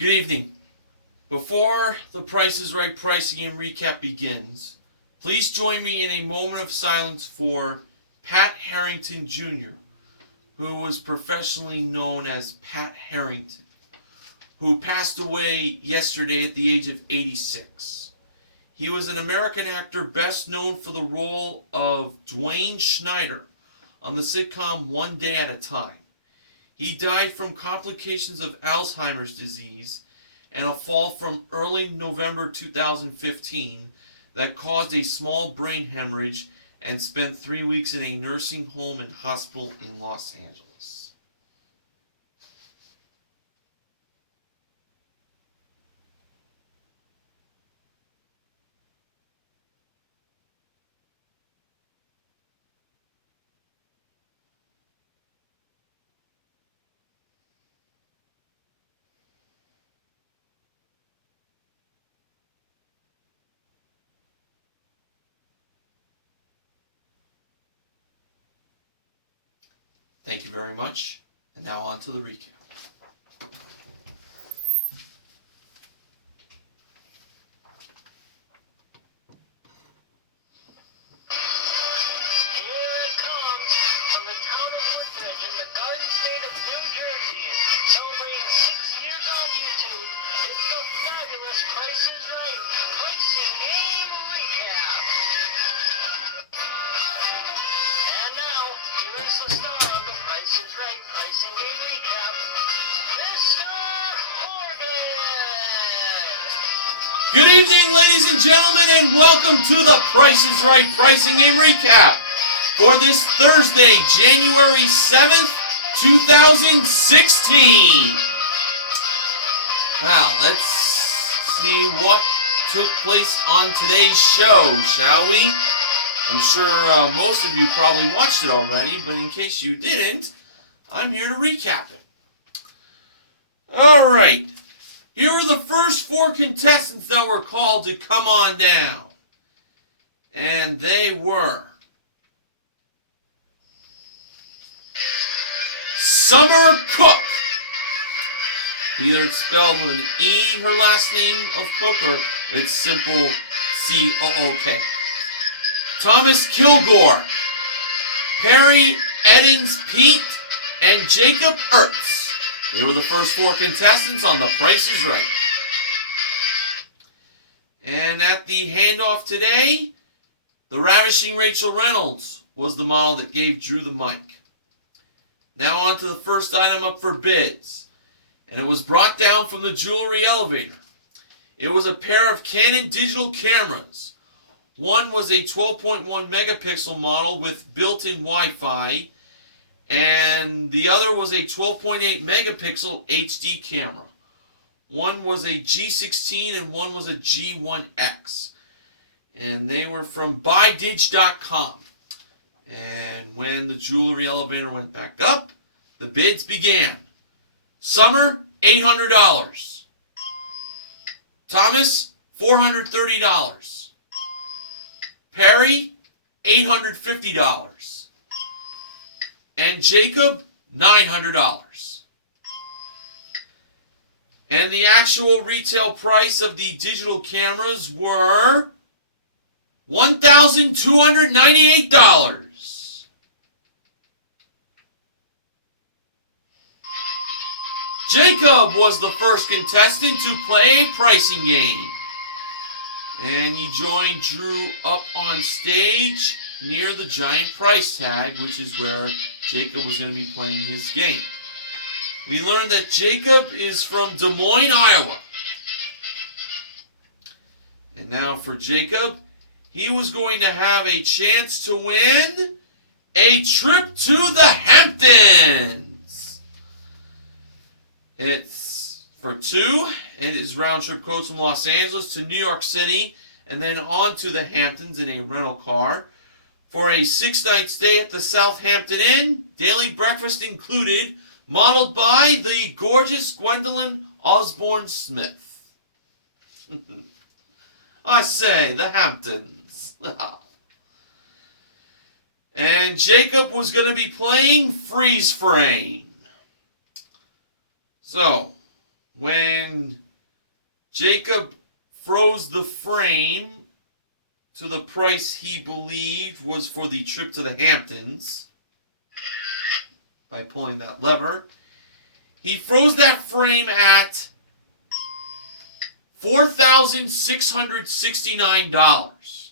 Good evening. Before the Price is Right pricing and recap begins, please join me in a moment of silence for Pat Harrington Jr., who was professionally known as Pat Harrington, who passed away yesterday at the age of 86. He was an American actor best known for the role of Dwayne Schneider on the sitcom One Day at a Time. He died from complications of Alzheimer's disease and a fall from early November 2015 that caused a small brain hemorrhage and spent 3 weeks in a nursing home and hospital in Los Angeles. Thank you very much. And now on to the recap. Here it comes from the town of Woodbridge in the Garden State of New Jersey, celebrating 6 years on YouTube. It's the fabulous Price is Right pricing game recap. And now, here is the star of the Price is Right pricing game recap, Mr. Horgan. Good evening, ladies and gentlemen, and welcome to the Price is Right pricing game recap for this Thursday, January 7th, 2016. Now, let's see what took place on today's show, shall we? I'm sure most of you probably watched it already, but in case you didn't, I'm here to recap it. All right. Here are the first 4 contestants that were called to come on down. And they were Summer Cook. Either it's spelled with an E, her last name of Cook, or it's simple C-O-O-K. Thomas Kilgore, Perry Eddins Pete, and Jacob Ertz. They were the first 4 contestants on The Price is Right. And at the handoff today, the ravishing Rachel Reynolds was the model that gave Drew the mic. Now on to the first item up for bids. And it was brought down from the jewelry elevator. It was a pair of Canon digital cameras. One was a 12.1 megapixel model with built-in Wi-Fi, and the other was a 12.8 megapixel HD camera. One was a G16 and one was a G1X. And they were from buydig.com. And when the jewelry elevator went back up, the bids began. Summer, $800. Thomas, $430. Perry, $850. And Jacob, $900. And the actual retail price of the digital cameras were $1,298. Jacob was the first contestant to play a pricing game. And he joined Drew up on stage near the giant price tag, which is where Jacob was going to be playing his game. We learned that Jacob is from Des Moines, Iowa. And now for Jacob, he was going to have a chance to win a trip to the Hamptons. It's for 2. It is round-trip quotes from Los Angeles to New York City, and then on to the Hamptons in a rental car for a 6-night stay at the Southampton Inn, daily breakfast included, modeled by the gorgeous Gwendolyn Osborne Smith. I say, the Hamptons. And Jacob was going to be playing freeze frame. So, when Jacob froze the frame to the price he believed was for the trip to the Hamptons by pulling that lever. He froze that frame at $4,669.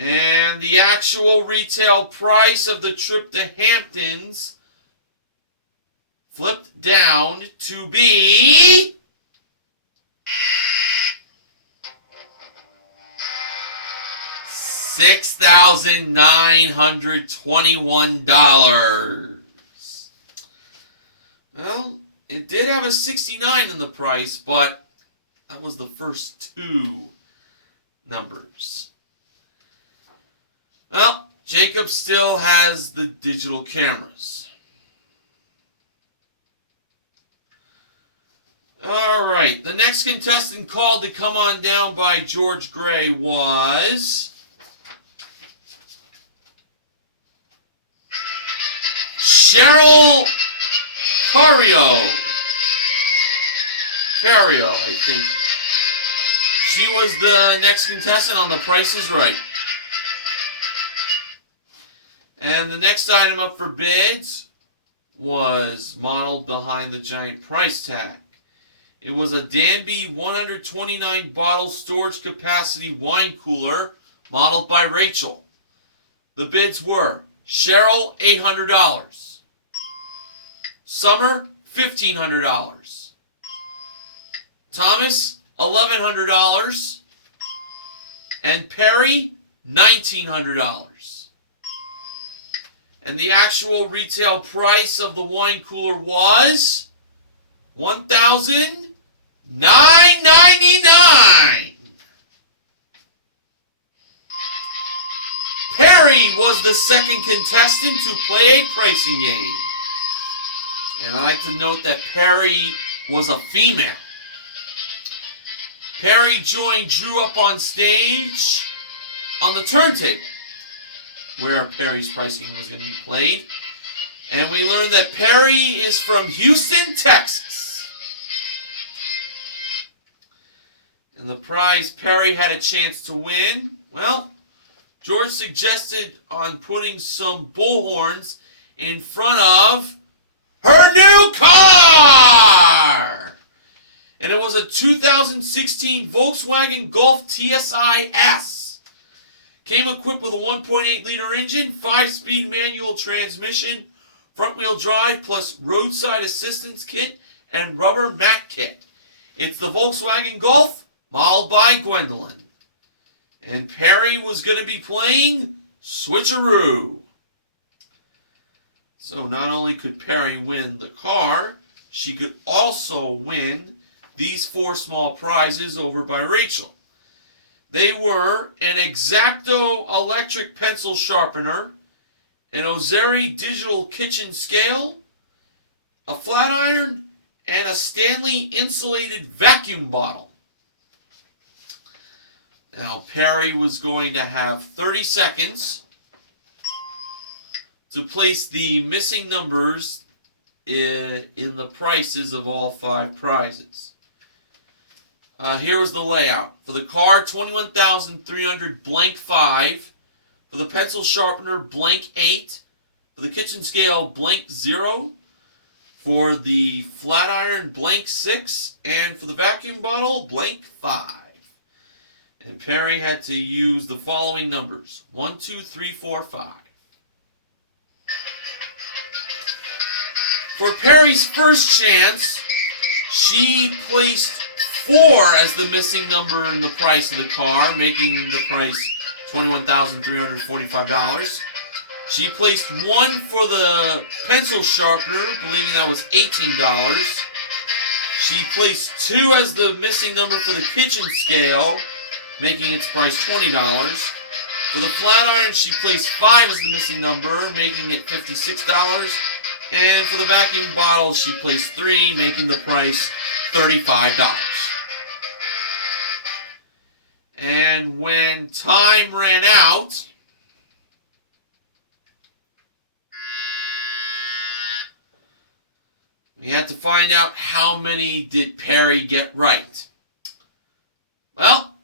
And the actual retail price of the trip to Hamptons flipped down to be $6,921. Well, it did have a 69 in the price, but that was the first two numbers. Well, Jacob still has the digital cameras. Alright, the next contestant called to come on down by George Gray was Cheryl Cario, I think. She was the next contestant on The Price is Right. And the next item up for bids was modeled behind the giant price tag. It was a Danby 129 bottle storage capacity wine cooler modeled by Rachel. The bids were Cheryl $800, Summer $1,500, Thomas $1,100, and Perry $1,900. And the actual retail price of the wine cooler was $1,999. Perry was the second contestant to play a pricing game. And I like to note that Perry was a female. Perry joined Drew up on stage on the turntable, where Perry's pricing was going to be played. And we learned that Perry is from Houston, Texas. And the prize Perry had a chance to win, well, George suggested on putting some bullhorns in front of her new car! And it was a 2016 Volkswagen Golf TSI S. Came equipped with a 1.8 liter engine, 5-speed manual transmission, front-wheel drive, plus roadside assistance kit and rubber mat kit. It's the Volkswagen Golf, modeled by Gwendolyn. And Perry was going to be playing Switcheroo. So not only could Perry win the car, she could also win these 4 small prizes over by Rachel. They were an X-Acto electric pencil sharpener, an Ozeri digital kitchen scale, a flat iron, and a Stanley insulated vacuum bottle. Now Perry was going to have 30 seconds to place the missing numbers in the prices of all 5 prizes. Here was the layout. For the car, $21,300 blank 5. For the pencil sharpener, blank 8. For the kitchen scale, blank 0. For the flat iron, blank 6. And for the vacuum bottle, blank 5. And Perry had to use the following numbers: 1, 2, 3, 4, 5. For Perry's first chance, she placed 4 as the missing number in the price of the car, making the price $21,345. She placed 1 for the pencil sharpener, believing that was $18. She placed 2 as the missing number for the kitchen scale, making its price $20. For the flat iron, she placed 5 as the missing number, making it $56. And for the vacuum bottle, she placed 3, making the price $35. And when time ran out, we had to find out how many did Perry get right. Well,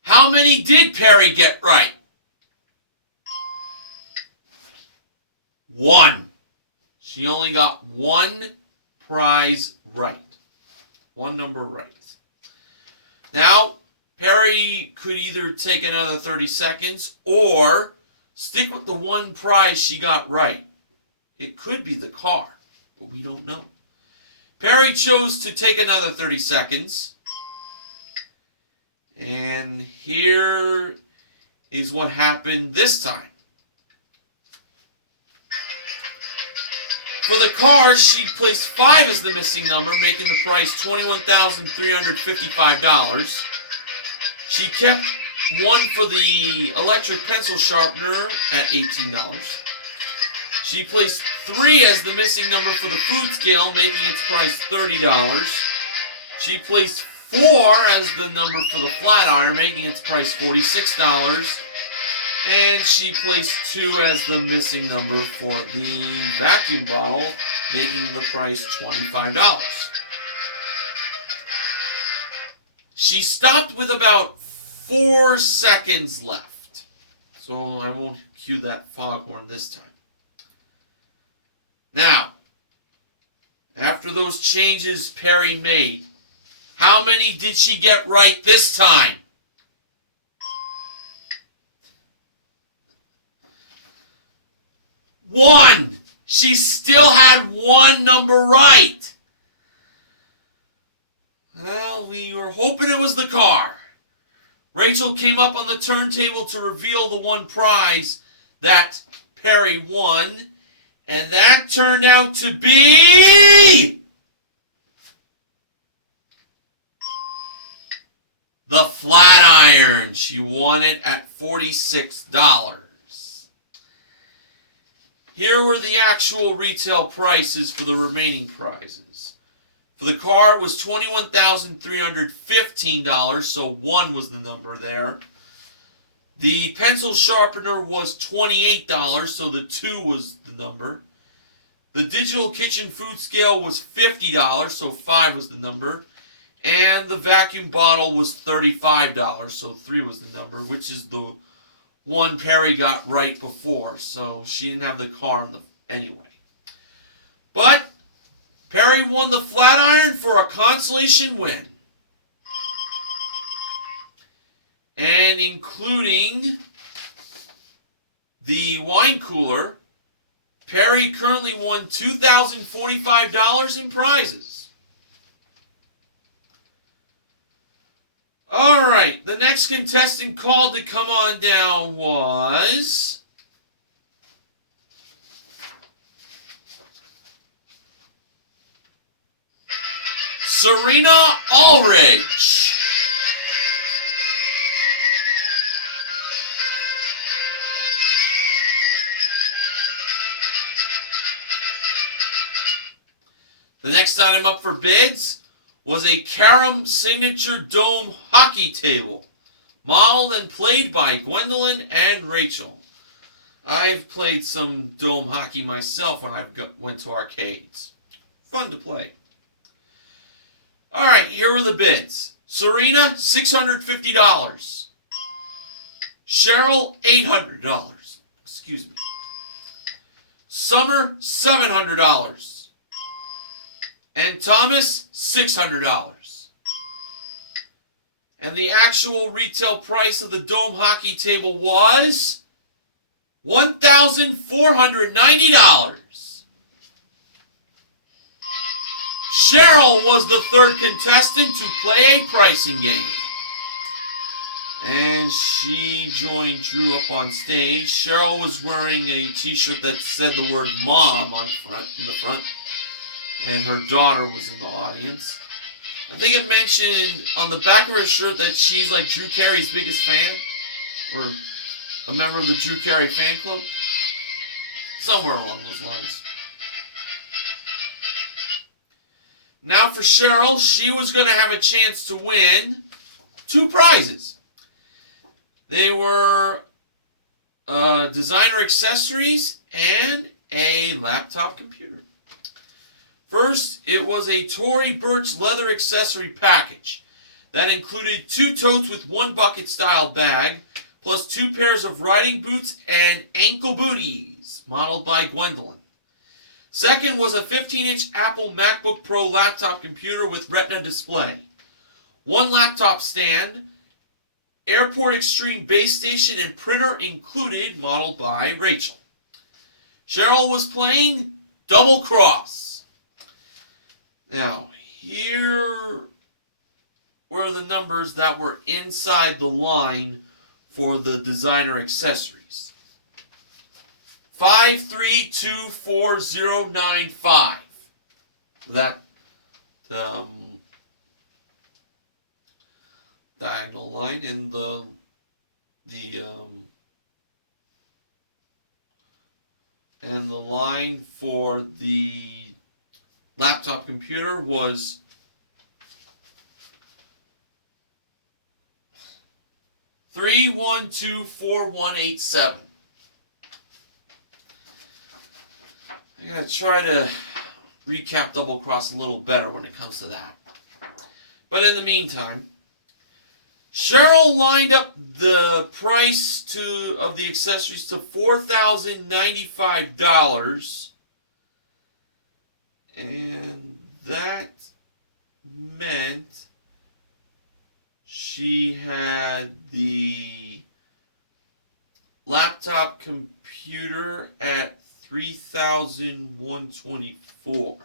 how many did Perry get right? 1. She only got 1 prize right. 1 number right. Now, Perry could either take another 30 seconds or stick with the 1 prize she got right. It could be the car, but we don't know. Perry chose to take another 30 seconds. And here is what happened this time. For the car, she placed 5 as the missing number, making the price $21,355. She kept 1 for the electric pencil sharpener at $18. She placed 3 as the missing number for the food scale, making its price $30. She placed 4 as the number for the flat iron, making its price $46. And she placed 2 as the missing number for the vacuum bottle, making the price $25. She stopped with about 4 seconds left. So I won't cue that foghorn this time. Now, after those changes Perry made, how many did she get right this time? 1. She still had 1 number right. Well, we were hoping it was the car. Rachel came up on the turntable to reveal the 1 prize that Perry won, and that turned out to be the flat iron. She won it at $46. Here were the actual retail prices for the remaining prizes. For the car, it was $21,315, so 1 was the number there. The pencil sharpener was $28, so the 2 was the number. The digital kitchen food scale was $50, so 5 was the number. And the vacuum bottle was $35, so 3 was the number, which is the 1 Perry got right before, so she didn't have the car anyway. But Perry won the flat iron for a consolation win. And including the wine cooler, Perry currently won $2,045 in prizes. Alright, the next contestant called to come on down was Serena Ulrich. The next item up for bids was a Karam Signature Dome hockey table, modeled and played by Gwendolyn and Rachel. I've played some dome hockey myself when I went to arcades. Fun to play. Alright, here were the bids. Serena, $650. Cheryl, $800. Excuse me. Summer, $700. And Thomas, $600. And the actual retail price of the dome hockey table was $1,490. Cheryl was the 3rd contestant to play a pricing game. And she joined Drew up on stage. Cheryl was wearing a t-shirt that said the word mom in the front. And her daughter was in the audience. I think it mentioned on the back of her shirt that she's like Drew Carey's biggest fan. Or a member of the Drew Carey fan club. Somewhere along those lines. Now for Cheryl, she was going to have a chance to win 2 prizes. They were designer accessories and a laptop computer. First, it was a Tory Burch leather accessory package that included 2 totes with 1 bucket style bag, plus 2 pairs of riding boots and ankle booties, modeled by Gwendolyn. Second was a 15-inch Apple MacBook Pro laptop computer with Retina display, 1 laptop stand, Airport Extreme base station and printer included, modeled by Rachel. Cheryl was playing Double Cross. Now, here were the numbers that were inside the line for the designer accessories. 532409.5. That diagonal line, and the line for the laptop computer was 3124187. I gotta try to recap Double Cross a little better when it comes to that. But in the meantime, Cheryl lined up the price of the accessories to $4,095, and that meant she had the laptop computer at $3,124.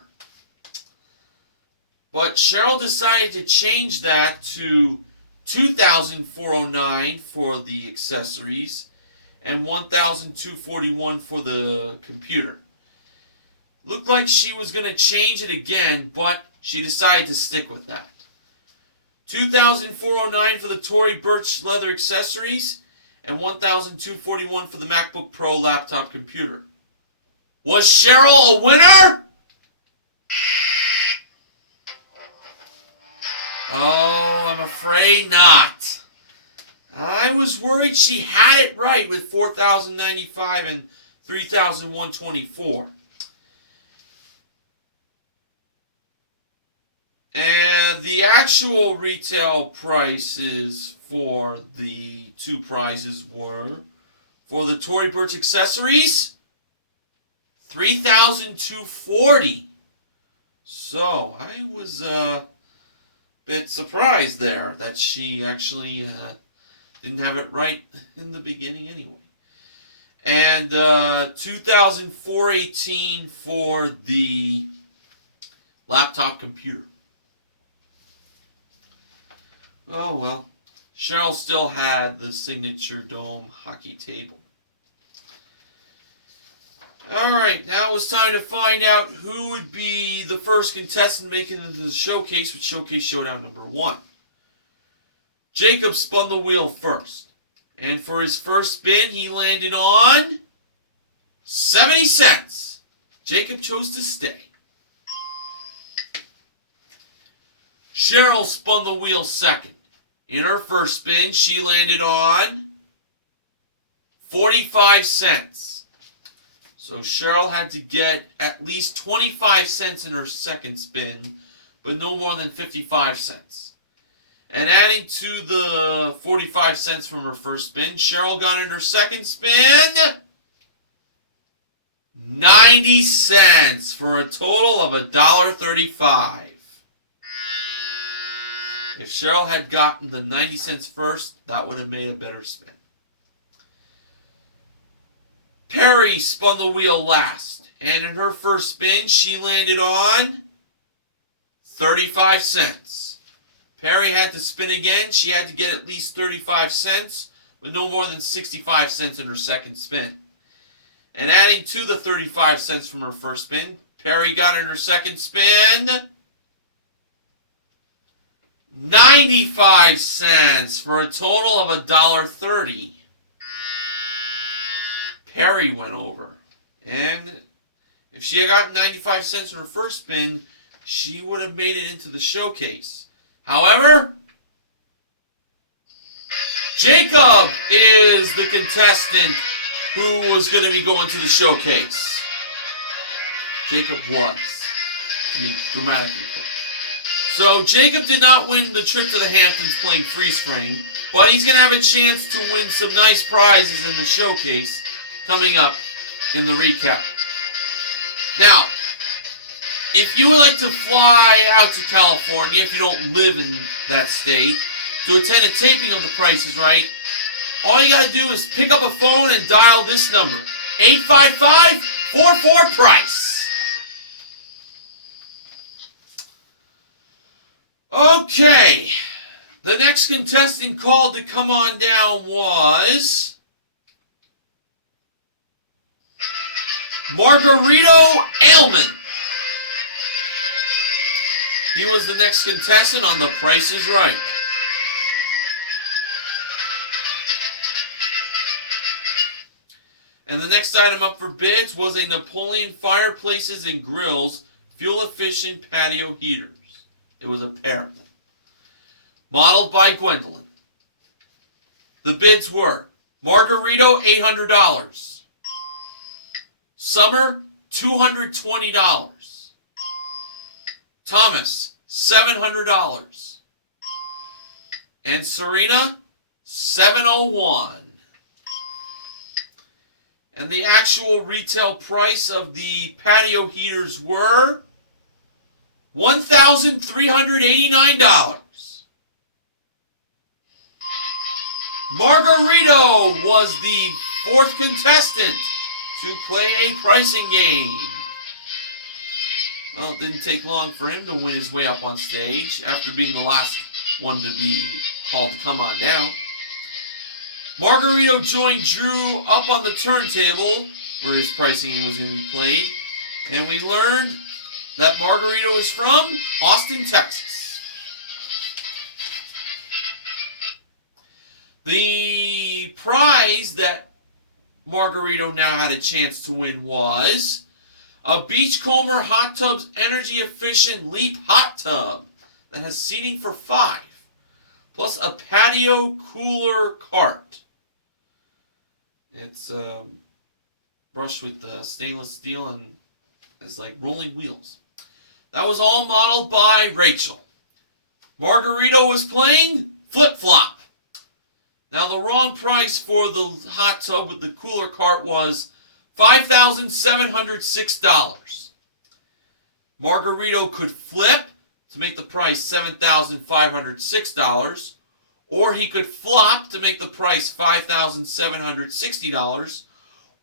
But Cheryl decided to change that to $2,409 for the accessories and $1,241 for the computer. Looked like she was going to change it again, but she decided to stick with that. $2,409 for the Tory Burch leather accessories and $1,241 for the MacBook Pro laptop computer. Was Cheryl a winner? Oh, I'm afraid not. I was worried she had it right with $4,095 and $3,124. And the actual retail prices for the 2 prizes were, for the Tory Burch accessories, $3,240. So I was bit surprised there that she actually didn't have it right in the beginning anyway. And $2,418 for the laptop computer. Oh well, Cheryl still had the signature dome hockey table. Alright, now it's time to find out who would be the first contestant making it into the showcase with Showcase Showdown number 1. Jacob spun the wheel first, and for his first spin he landed on 70 cents. Jacob chose to stay. Cheryl spun the wheel second. In her first spin she landed on 45 cents. So Cheryl had to get at least 25 cents in her second spin, but no more than 55 cents. And adding to the 45 cents from her first spin, Cheryl got in her second spin 90 cents for a total of $1.35. If Cheryl had gotten the 90 cents first, that would have made a better spin. Perry spun the wheel last, and in her first spin, she landed on 35 cents. Perry had to spin again. She had to get at least 35 cents, but no more than 65 cents in her second spin. And adding to the 35 cents from her first spin, Perry got in her second spin 95 cents for a total of $1.30. Perry went over. And if she had gotten 95 cents in her first spin, she would have made it into the showcase. However, Jacob is the contestant who was going to be going to the showcase. Jacob was. to be grammatically correct. So Jacob did not win the trip to the Hamptons playing freeze frame, but he's going to have a chance to win some nice prizes in the showcase coming up in the recap. Now, if you would like to fly out to California, if you don't live in that state, to attend a taping of The Price is Right, all you got to do is pick up a phone and dial this number, 855-44-PRICE. Okay, the next contestant called to come on down was Margarito Ailman. He was the next contestant on The Price is Right. And the next item up for bids was a Napoleon Fireplaces and Grills fuel-efficient patio heaters. It was a pair of them. Modeled by Gwendolyn. The bids were Margarito, $800. Summer, $220. Thomas, $700. And Serena, $701. And the actual retail price of the patio heaters were $1,389. Margarito was the fourth contestant to play a pricing game. Well, it didn't take long for him to win his way up on stage after being the last one to be called to come on down. Margarito joined Drew up on the turntable where his pricing game was going to be played, and we learned that Margarito is from Austin, Texas. The prize that Margarito now had a chance to win was a Beachcomber Hot Tubs Energy Efficient Leap Hot Tub that has seating for 5, plus a patio cooler cart. It's brushed with stainless steel and it's like rolling wheels. That was all modeled by Rachel. Margarito was playing flip-flop. Now the wrong price for the hot tub with the cooler cart was $5,706. Margarito could flip to make the price $7,506, or he could flop to make the price $5,760,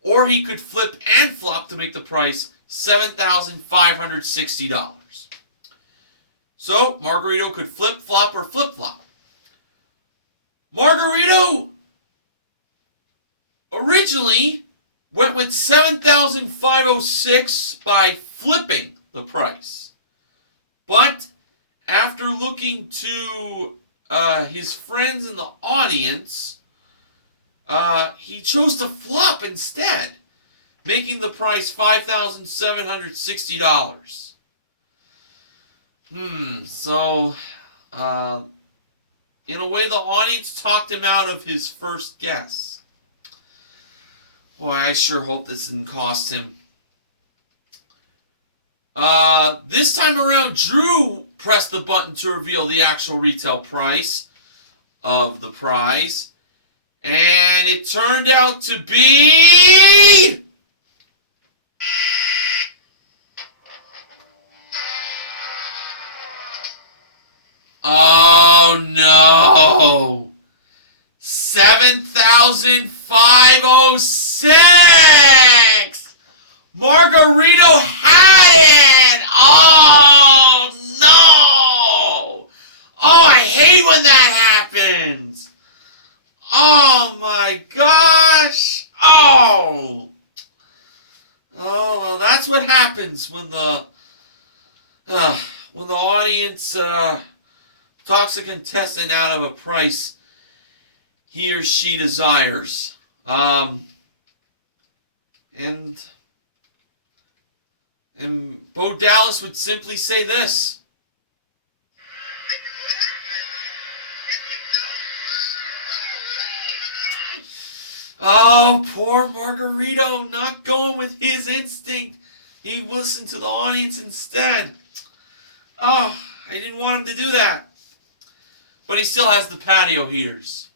or he could flip and flop to make the price $7,560. So, Margarito could flip, flop, or flip-flop. Margarito originally went with $7,506 by flipping the price. But after looking to his friends in the audience, he chose to flop instead, making the price $5,760. So, in a way, the audience talked him out of his first guess. Boy, I sure hope this didn't cost him. This time around, Drew pressed the button to reveal the actual retail price of the prize. And it turned out to be... Oh no! $7,506! Margarito had it! Oh no! Oh, I hate when that happens! Oh my gosh! Oh! Oh, well, that's what happens when the audience talks a contestant out of a price he or she desires. And Bo Dallas would simply say this. Oh, poor Margarito, not going with his instinct He listened to the audience instead. Oh, I didn't want him to do that. But he still has the patio heaters.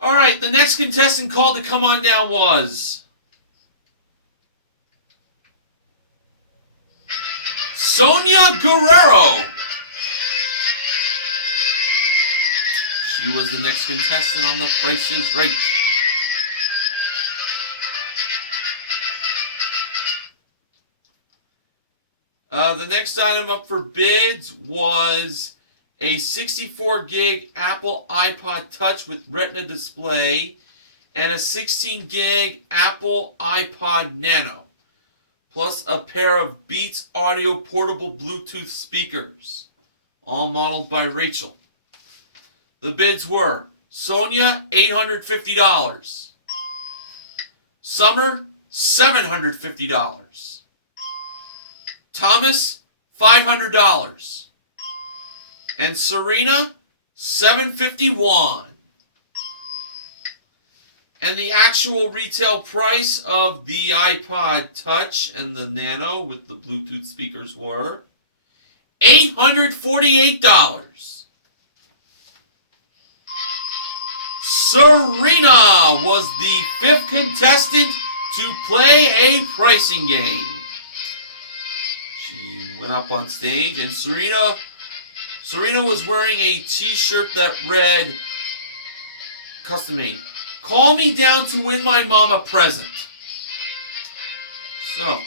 Alright, the next contestant called to come on down was Sonia Guerrero. She was the next contestant on The Price is Right. The next item up for bids was a 64 gig Apple iPod Touch with Retina display and a 16 gig Apple iPod Nano, plus a pair of Beats Audio portable Bluetooth speakers, all modeled by Rachel. The bids were Sonia, $850. Summer, $750. Thomas, $500. And Serena, $751. And the actual retail price of the iPod Touch and the Nano with the Bluetooth speakers were $848. Serena was the fifth contestant to play a pricing game. She went up on stage, and Serena was wearing a t-shirt that read, custom made, "Call me down to win my mom a present." So,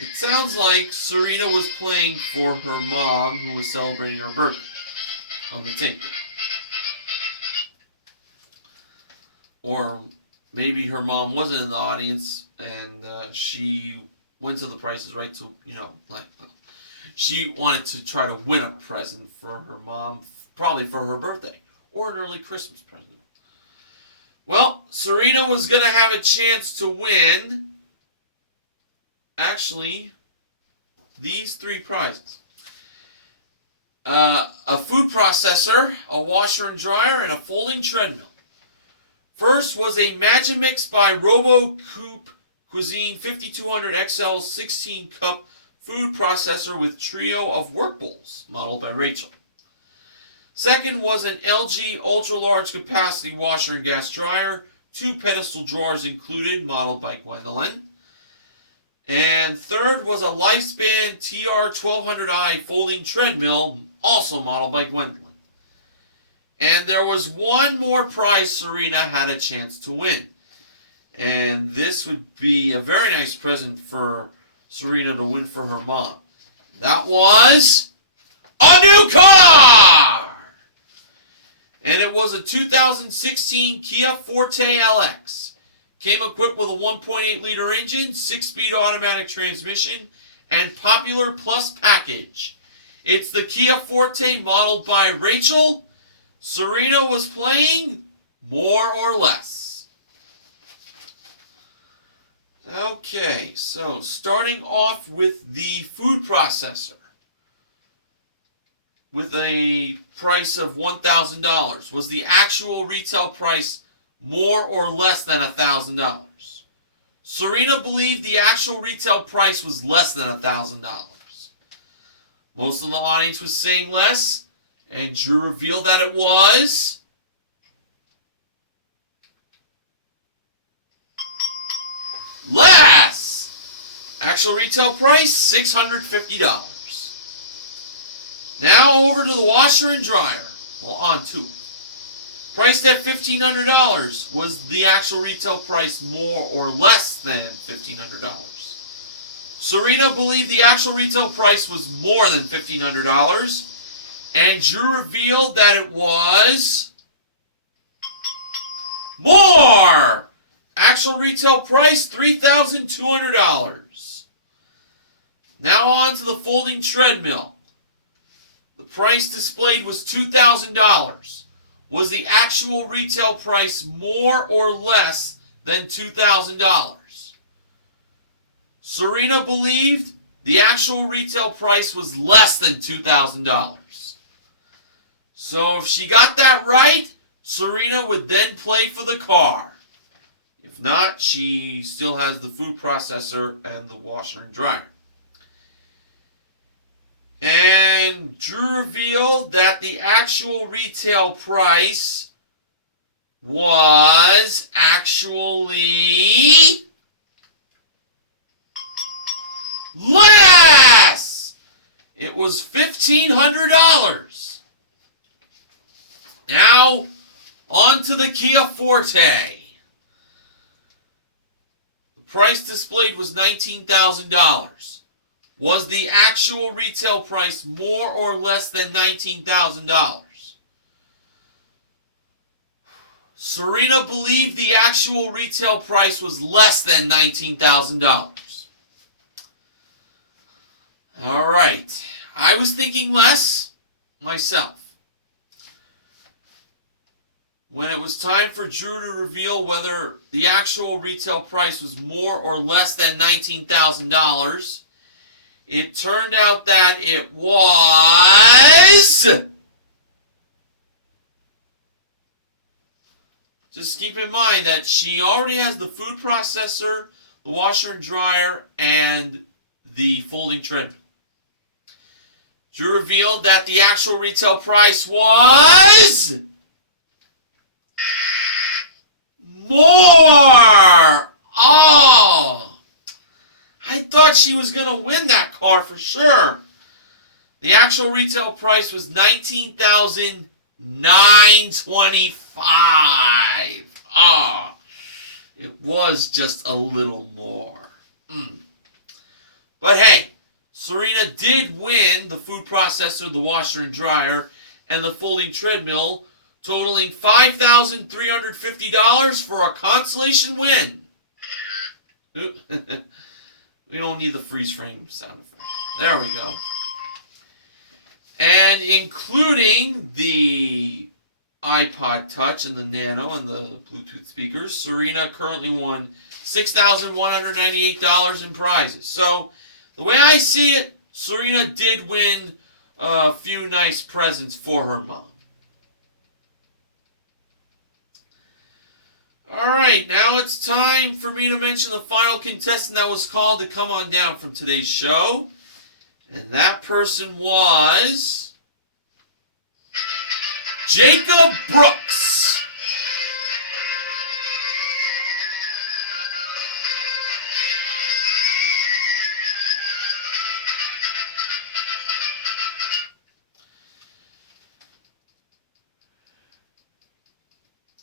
it sounds like Serena was playing for her mom, who was celebrating her birthday on the tape. Or maybe her mom wasn't in the audience, and she went to The Price is Right to, she wanted to try to win a present for her mom, probably for her birthday, or an early Christmas present. Well, Serena was going to have a chance to win, actually, these three prizes. A food processor, a washer and dryer, and a folding treadmill. First was a Magimix by RoboCoupe Cuisine 5200 XL 16 cup food processor with trio of work bowls, modeled by Rachel. Second was an LG ultra large capacity washer and gas dryer, 2 pedestal drawers included, modeled by Gwendolyn. And third was a Lifespan TR1200i folding treadmill, also modeled by Gwendolyn. And there was one more prize Serena had a chance to win. And this would be a very nice present for Serena to win for her mom. That was a new car! And it was a 2016 Kia Forte LX. Came equipped with a 1.8 liter engine, 6-speed automatic transmission, and Popular Plus package. It's the Kia Forte modeled by Rachel. Serena was playing more or less. Okay, so starting off with the food processor with a price of $1,000. Was the actual retail price more or less than $1,000? Serena believed the actual retail price was less than $1,000. Most of the audience was saying less. And Drew revealed that it was less. Actual retail price, $650. Now over to the washer and dryer. Well, on to it. Priced at $1,500. Was the actual retail price more or less than $1,500? Serena believed the actual retail price was more than $1,500. And Drew revealed that it was more! Actual retail price, $3,200. Now on to the folding treadmill. The price displayed was $2,000. Was the actual retail price more or less than $2,000? Serena believed the actual retail price was less than $2,000. So if she got that right, Serena would then play for the car. but she still has the food processor and the washer and dryer. And Drew revealed that the actual retail price was actually less. It was $1,500. Now, on to the Kia Forte. The price displayed was $19,000. Was the actual retail price more or less than $19,000? Serena believed the actual retail price was less than $19,000. All right. I was thinking less myself. When it was time for Drew to reveal whether the actual retail price was more or less than $19,000, it turned out that it was... Just keep in mind that she already has the food processor, the washer and dryer, and the folding treadmill. Drew revealed that the actual retail price was... more! Oh! I thought she was going to win that car for sure. The actual retail price was $19,925. Oh, it was just a little more. But hey, Serena did win the food processor, the washer and dryer, and the folding treadmill, totaling $5,350 for a consolation win. We don't need the freeze frame sound effect. There we go. And including the iPod Touch and the Nano and the Bluetooth speakers, Serena currently won $6,198 in prizes. So, the way I see it, Serena did win a few nice presents for her mom. Alright, now it's time for me to mention the final contestant that was called to come on down from today's show. And that person was... Jacob Brooks.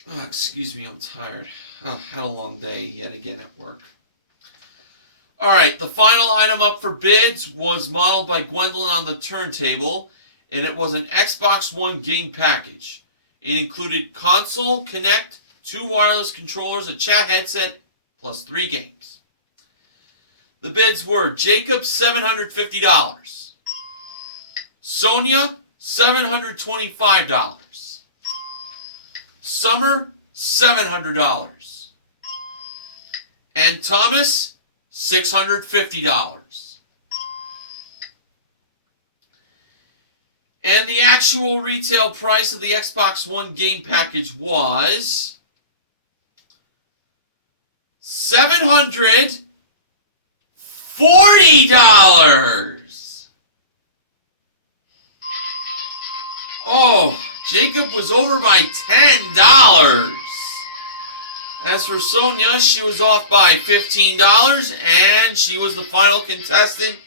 Oh, excuse me, I'm tired. Oh, had a long day yet again at work. Alright, the final item up for bids was modeled by Gwendolyn on the turntable, and it was an Xbox One game package. It included console, Kinect, 2 wireless controllers, a chat headset, plus 3 games. The bids were Jacob $750, Sonia $725, Summer $700, and Thomas $650. And the actual retail price of the Xbox One game package was $740. Oh, Jacob was over by $10. As for Sonia, she was off by $15, and she was the final contestant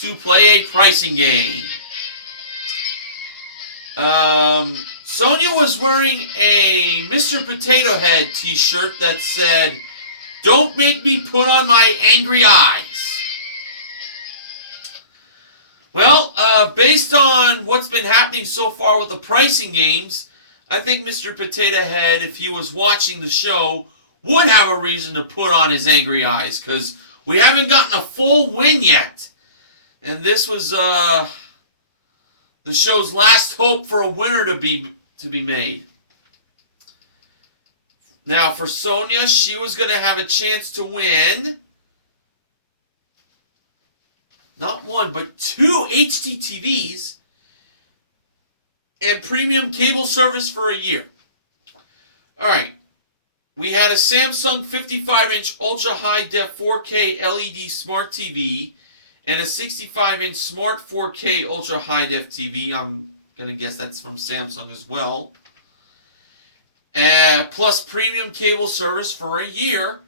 to play a pricing game. Sonia was wearing a Mr. Potato Head t-shirt that said, "Don't make me put on my angry eyes." Well, based on what's been happening so far with the pricing games, I think Mr. Potato Head, if he was watching the show, would have a reason to put on his angry eyes, because we haven't gotten a full win yet. And this was the show's last hope for a winner to be made. Now, for Sonia, she was going to have a chance to win not one, but 2 HD TVs and premium cable service for a year. Alright, we had a Samsung 55-inch Ultra High Def 4K LED Smart TV and a 65-inch Smart 4K Ultra High Def TV. I'm going to guess that's from Samsung as well. Plus premium cable service for a year,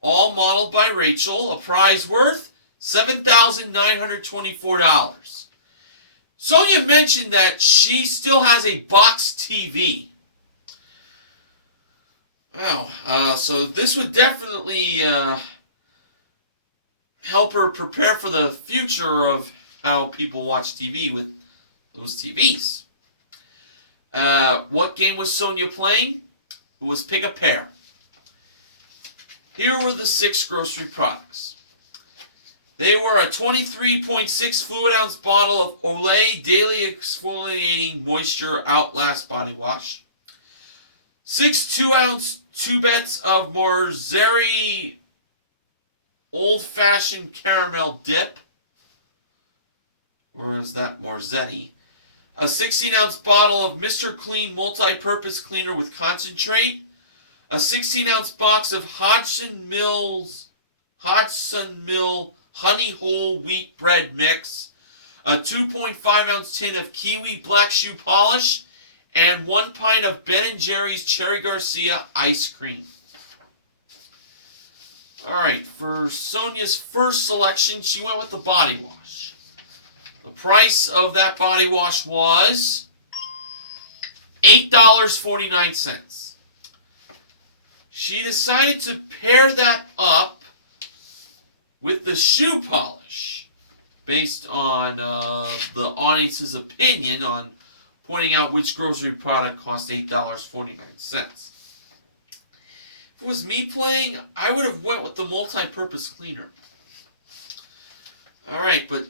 all modeled by Rachel, a prize worth $7,924. Sonia mentioned that she still has a box TV. Wow, so this would definitely help her prepare for the future of how people watch TV with those TVs. What game was Sonia playing? It was Pick a Pair. Here were the 6 grocery products. They were a 23.6 fluid ounce bottle of Olay Daily Exfoliating Moisture Outlast Body Wash, 6 2-ounce tubettes of Marzeri Old Fashioned Caramel Dip, or is that Marzetti? A 16-ounce bottle of Mr. Clean Multi-Purpose Cleaner with Concentrate, a 16-ounce box of Hodgson Mill Honey Whole Wheat Bread Mix, a 2.5-ounce tin of Kiwi Black Shoe Polish, and 1 pint of Ben & Jerry's Cherry Garcia ice cream. Alright, for Sonia's first selection, she went with the body wash. The price of that body wash was $8.49. She decided to pair that up with the shoe polish, based on the audience's opinion on pointing out which grocery product cost $8.49. If it was me playing, I would have went with the multi-purpose cleaner. Alright, but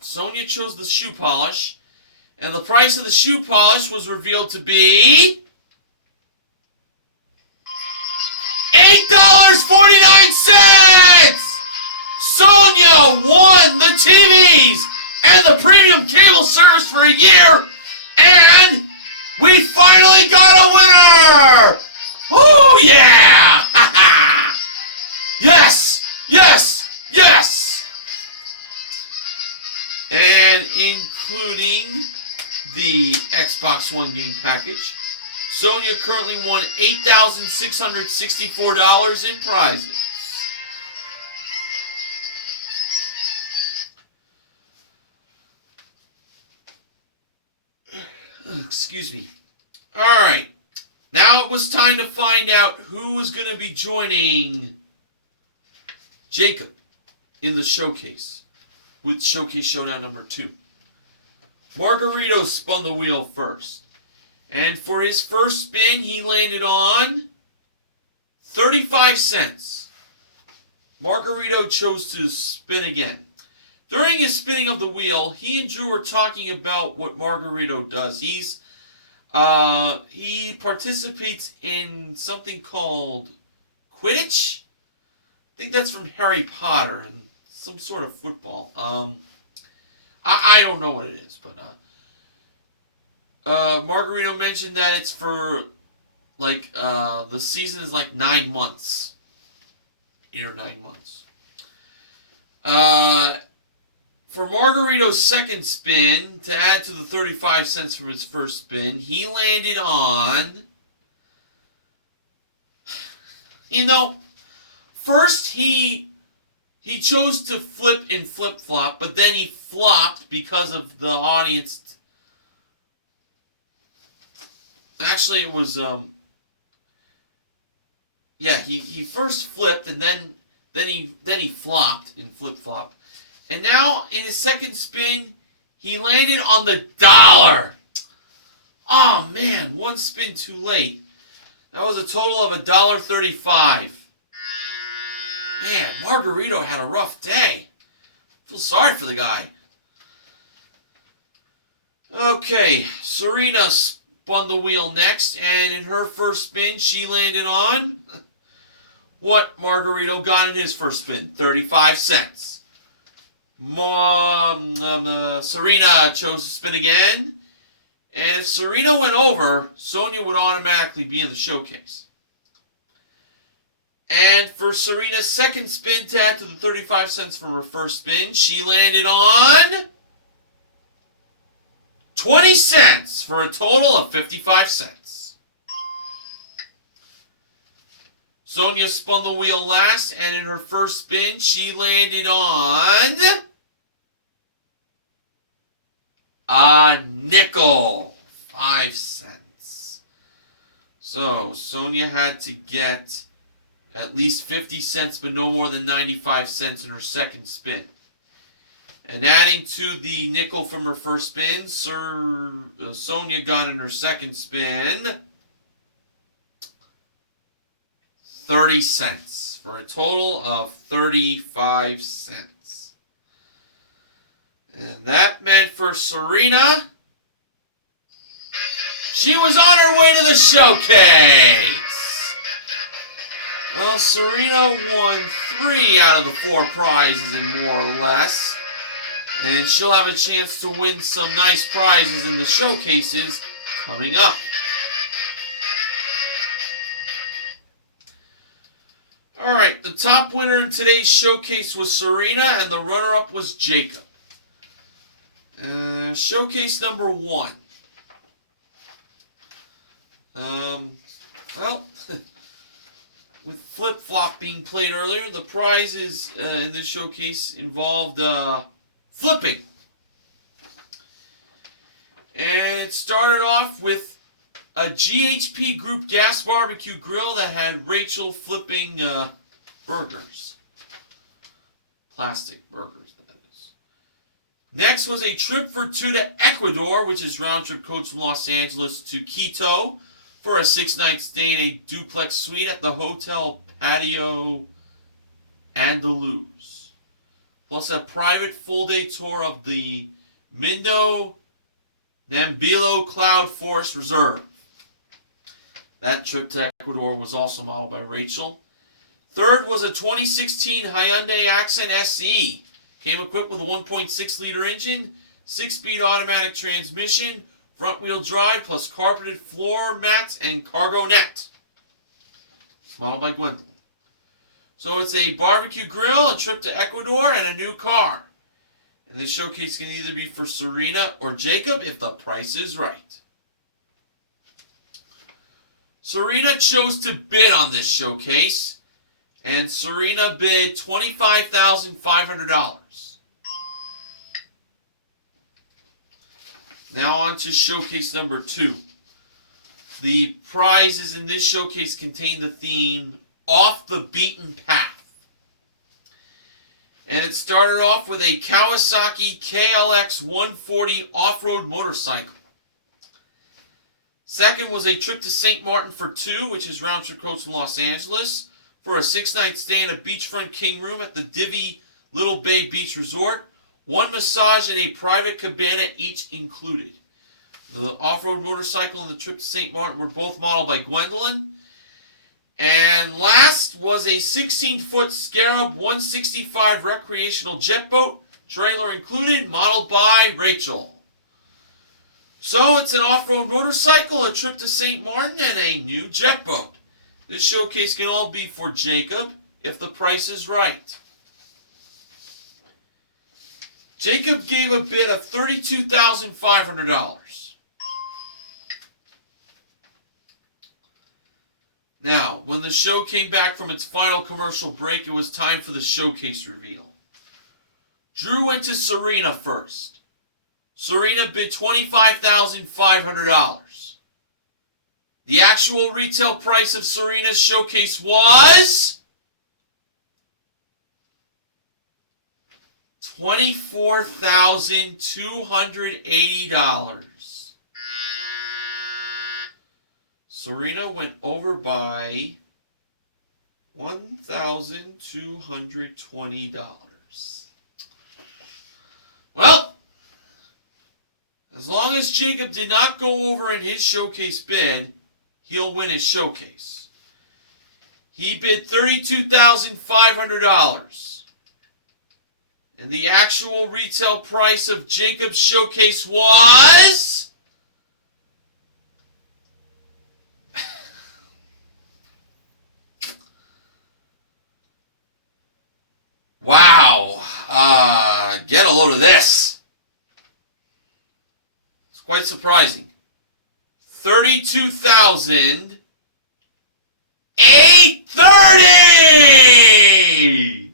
Sonia chose the shoe polish, and the price of the shoe polish was revealed to be $8.49! Sonia won the TVs and the premium cable service for a year, and we finally got a winner! Oh yeah! Yes! Yes! Yes! And including the Xbox One game package, Sonia currently won $8,664 in prizes. Excuse me. Alright. Now it was time to find out who was going to be joining Jacob in the showcase with Showcase Showdown number 2. Margarito spun the wheel first. And for his first spin, he landed on 35 cents. Margarito chose to spin again. During his spinning of the wheel, he and Drew were talking about what Margarito does. He participates in something called Quidditch. I think that's from Harry Potter and some sort of football. I don't know what it is, but Margarito mentioned that it's for the season is like 9 months, 8 or 9 months. For Margarito's second spin, to add to the 35 cents from his first spin, he landed on, first he chose to flip in flip-flop, but then he flopped because of the audience. Actually, it was, he first flipped, and then he flopped in flip-flop. And now, in his second spin, he landed on the dollar. Oh, man, 1 spin too late. That was a total of $1.35. Man, Margarito had a rough day. I feel sorry for the guy. Okay, Serena spun the wheel next, and in her first spin, she landed on what Margarito got in his first spin, 35 cents. Serena chose to spin again, and if Serena went over, Sonia would automatically be in the showcase. And for Serena's second spin to add to the 35 cents from her first spin, she landed on 20 cents for a total of 55 cents. Sonia spun the wheel last, and in her first spin, she landed on a nickel, 5 cents. So Sonia had to get at least 50 cents, but no more than 95 cents in her second spin. And adding to the nickel from her first spin, Sonia got in her second spin 30 cents for a total of 35 cents. And that meant for Serena, she was on her way to the showcase. Well, Serena won 3 out of the 4 prizes and more or less. And she'll have a chance to win some nice prizes in the showcases coming up. Alright, the top winner in today's showcase was Serena, and the runner-up was Jacob. Showcase number 1. Well, with flip-flop being played earlier, the prizes in this showcase involved flipping. And it started off with a GHP Group gas barbecue grill that had Rachel flipping burgers. Plastic burgers, that is. Next was a trip for 2 to Ecuador, which is round-trip coach from Los Angeles to Quito, for a 6-night stay in a duplex suite at the Hotel Patio Andaluz, plus a private full-day tour of the Mindo Nambilo Cloud Forest Reserve. That trip to Ecuador was also modeled by Rachel. Third was a 2016 Hyundai Accent SE. Came equipped with a 1.6-liter engine, 6-speed automatic transmission, front-wheel drive, plus carpeted floor mats and cargo net. Modeled by Gwendolyn. So it's a barbecue grill, a trip to Ecuador, and a new car. And this showcase can either be for Serena or Jacob if the price is right. Serena chose to bid on this showcase, and Serena bid $25,500. Now on to showcase number 2. The prizes in this showcase contain the theme Off the Beaten Path. And it started off with a Kawasaki KLX 140 off-road motorcycle. Second was a trip to St. Martin for 2, which is round-trip coach from Los Angeles, for a 6-night stay in a beachfront king room at the Divi Little Bay Beach Resort. 1 massage and a private cabana each included. The off-road motorcycle and the trip to St. Martin were both modeled by Gwendolyn. And last was a 16-foot Scarab 165 recreational jet boat, trailer included, modeled by Rachel. So it's an off-road motorcycle, a trip to St. Martin, and a new jet boat. This showcase can all be for Jacob if the price is right. Jacob gave a bid of $32,500. Now, when the show came back from its final commercial break, it was time for the showcase reveal. Drew went to Serena first. Serena bid $25,500. The actual retail price of Serena's showcase was $24,280. Serena went over by $1,220. Well, as long as Jacob did not go over in his showcase bid, he'll win his showcase. He bid $32,500. And the actual retail price of Jacob's showcase was surprising. $32,830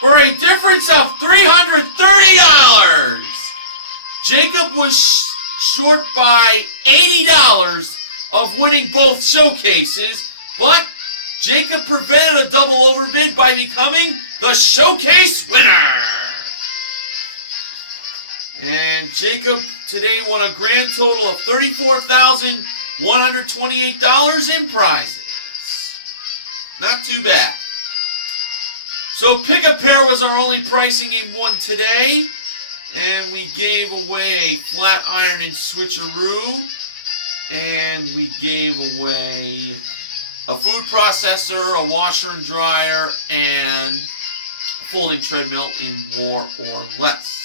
for a difference of $330. Jacob was short by $80 of winning both showcases, but Jacob prevented a double overbid by becoming the showcase winner. And Jacob today won a grand total of $34,128 in prizes. Not too bad. So Pick a Pair was our only pricing game won today. And we gave away a flat iron and switcheroo. And we gave away a food processor, a washer and dryer, and a folding treadmill in more or less.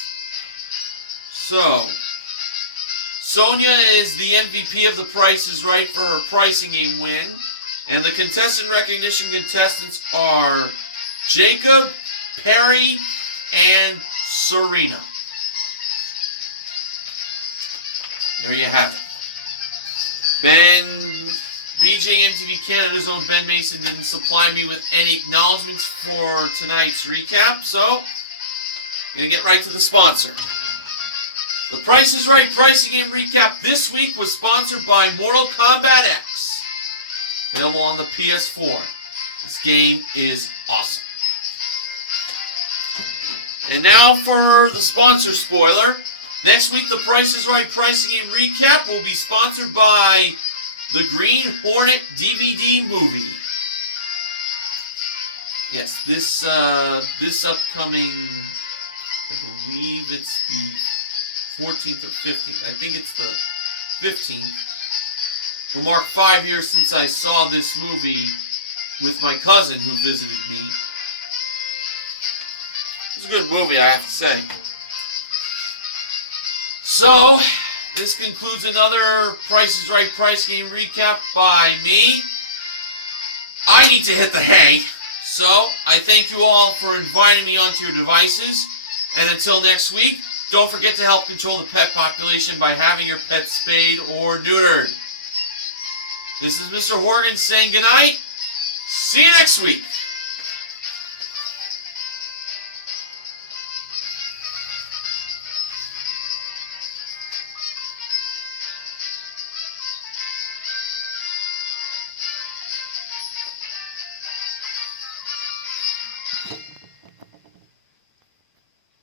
So, Sonia is the MVP of The Price is Right for her pricing game win. And the contestant recognition contestants are Jacob, Perry, and Serena. There you have it. BJ MTV Canada's own Ben Mason didn't supply me with any acknowledgments for tonight's recap, so I'm going to get right to the sponsor. The Price is Right pricing game recap this week was sponsored by Mortal Kombat X. Available on the PS4. This game is awesome. And now for the sponsor spoiler. Next week, the Price is Right pricing game recap will be sponsored by the Green Hornet DVD movie. Yes, this upcoming, I believe it's the 14th or 15th. I think it's the 15th. Will mark 5 years since I saw this movie with my cousin who visited me. It was a good movie, I have to say. So, this concludes another Price is Right price game recap by me. I need to hit the hay, so I thank you all for inviting me onto your devices. And until next week, don't forget to help control the pet population by having your pet spayed or neutered. This is Mr. Horgan saying goodnight. See you next week.